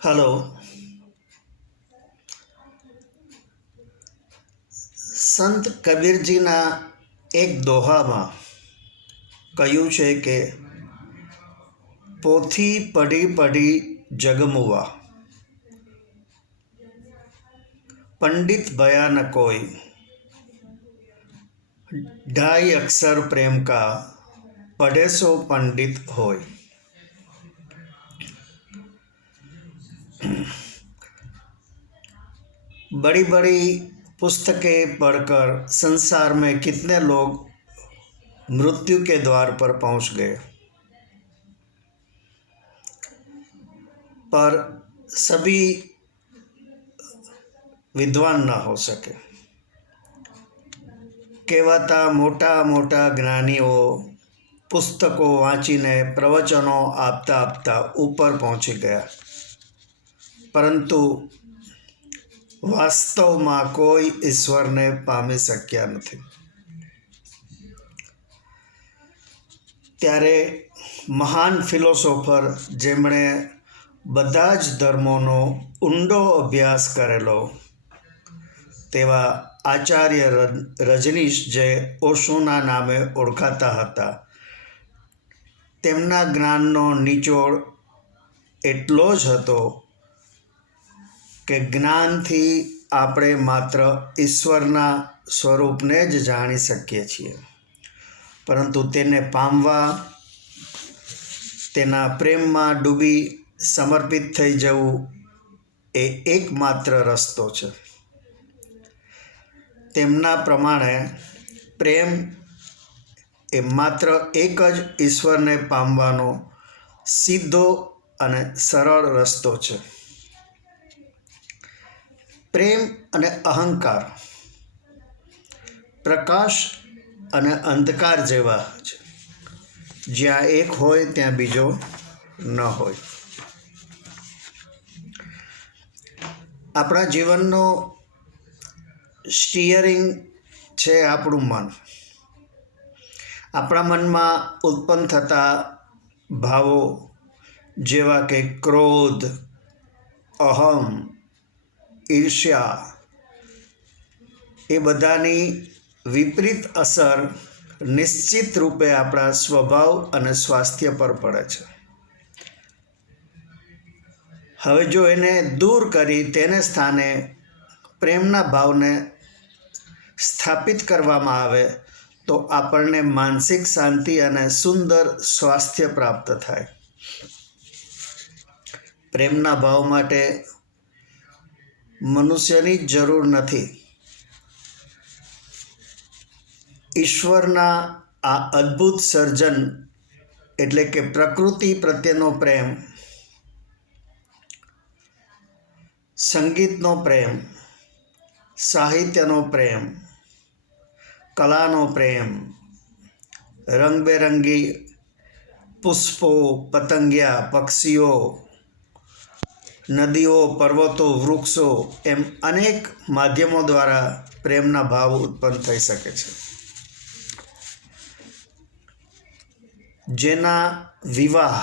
Hello. સંત કબીરજીના એક દોહામાં કહ્યું છે કે પોથી પઢી પઢી જગમુવા, પંડિત ભયા ન કોઈ, ઢાઈ અક્ષર પ્રેમ કા, पढ़े सो पंडित होय। बड़ी बड़ी पुस्तकें पढ़कर संसार में कितने लोग मृत्यु के द्वार पर पहुंच गए, पर सभी विद्वान न हो सके। कहेवाता मोटा मोटा ज्ञानीओ पुस्तकों वाँचीने प्रवचनों आपता आपता ऊपर पहुंची गया, परंतु वास्तवમાં કોઈ ઈશ્વરને પામી શક્યા નથી। ત્યારે મહાન ફિલોસોફર જેમણે બધા જ ધર્મોનો ઊંડો અભ્યાસ કરેલો તેવા આચાર્ય રજનીશ, જે ઓશોના નામે ઓળખાતા હતા, તેમના જ્ઞાનનો નિચોડ એટલો જ હતો કે જ્ઞાનથી આપણે માત્ર ઈશ્વરના સ્વરૂપને જ જાણી શકીએ છીએ, પરંતુ તેને પામવા, તેના પ્રેમમાં ડૂબી સમર્પિત થઈ જવું એ એકમાત્ર રસ્તો છે। તેમના પ્રમાણે પ્રેમ એ માત્ર એક જ ઈશ્વરને પામવાનો સીધો અને સરળ રસ્તો છે। પ્રેમ અને અહંકાર પ્રકાશ અને અંધકાર જેવા છે, જ્યાં એક હોય ત્યાં બીજો ન હોય। આપણા જીવનનો સ્ટીયરિંગ છે આપણું મન। આપણા મનમાં ઉત્પન્ન થતા ભાવો જેવા કે ક્રોધ, અહમ, ઈર્ષ્યા, એ બધાની વિપરીત અસર નિશ્ચિત રૂપે આપણા સ્વભાવ અને સ્વાસ્થ્ય પર પડે છે। હવે જો એને દૂર કરી તેને સ્થાને પ્રેમના ભાવને સ્થાપિત કરવામાં આવે તો આપણને માનસિક શાંતિ અને સુંદર સ્વાસ્થ્ય પ્રાપ્ત થાય। પ્રેમના ભાવ માટે મનુષ્યની જ જરૂર નથી, ઈશ્વરના આ અદ્ભુત સર્જન એટલે કે પ્રકૃતિ પ્રત્યેનો પ્રેમ, સંગીતનો પ્રેમ, સાહિત્યનો પ્રેમ, કલાનો પ્રેમ, રંગબેરંગી પુષ્પો, પતંગિયા, પક્ષીઓ, નદીઓ, પર્વતો, વૃક્ષો, એમ અનેક માધ્યમો દ્વારા પ્રેમના ભાવ ઉત્પન્ન થઈ શકે છે। જેના વિવાહ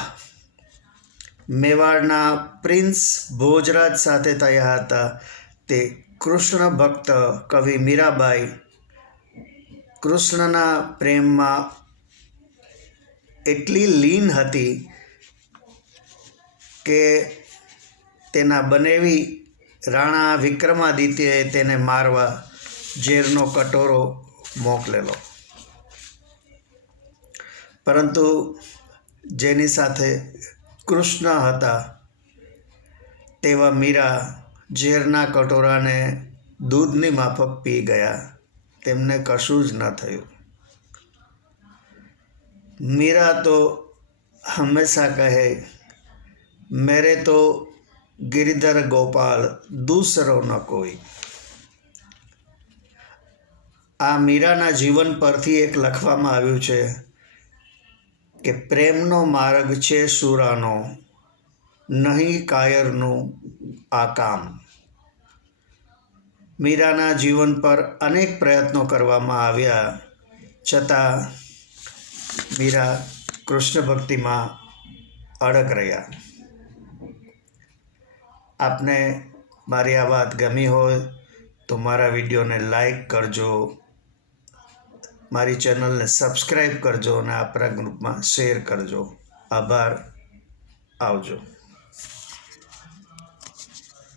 મેવાડના પ્રિન્સ ભોજરાજ સાથે થયા હતા, તે કૃષ્ણ ભક્ત કવિ મીરાબાઈ કૃષ્ણના પ્રેમમાં એટલી લીન હતી કે તેના બનેવી રાણા વિક્રમાદિત્યએ તેને મારવા ઝેરનો કટોરો મોકલેલો, પરંતુ જેની સાથે કૃષ્ણ હતા તેવા મીરા ઝેરના કટોરાને દૂધની માફક પી ગયા, તેમને કશું જ ન થયું। મીરા તો હંમેશા કહે, મેરે તો गिरिधर गोपाल दूसरो न कोई। આ મીરાના જીવન પરથી એક લખવામાં આવ્યું છે કે પ્રેમનો માર્ગ છે સુરાનો, નહીં કાયરનું આ કામ। મીરાના જીવન પર અનેક પ્રયત્નો કરવામાં આવ્યા, છતાં મીરા કૃષ્ણ ભક્તિમાં અડગ રહ્યા। આપને મારી આ વાત ગમી હોય તો મારા વિડીયોને લાઈક કરજો, મારી ચેનલને સબસ્ક્રાઈબ કરજો અને આપણા ગ્રુપમાં શેર કરજો. આભાર. આવજો.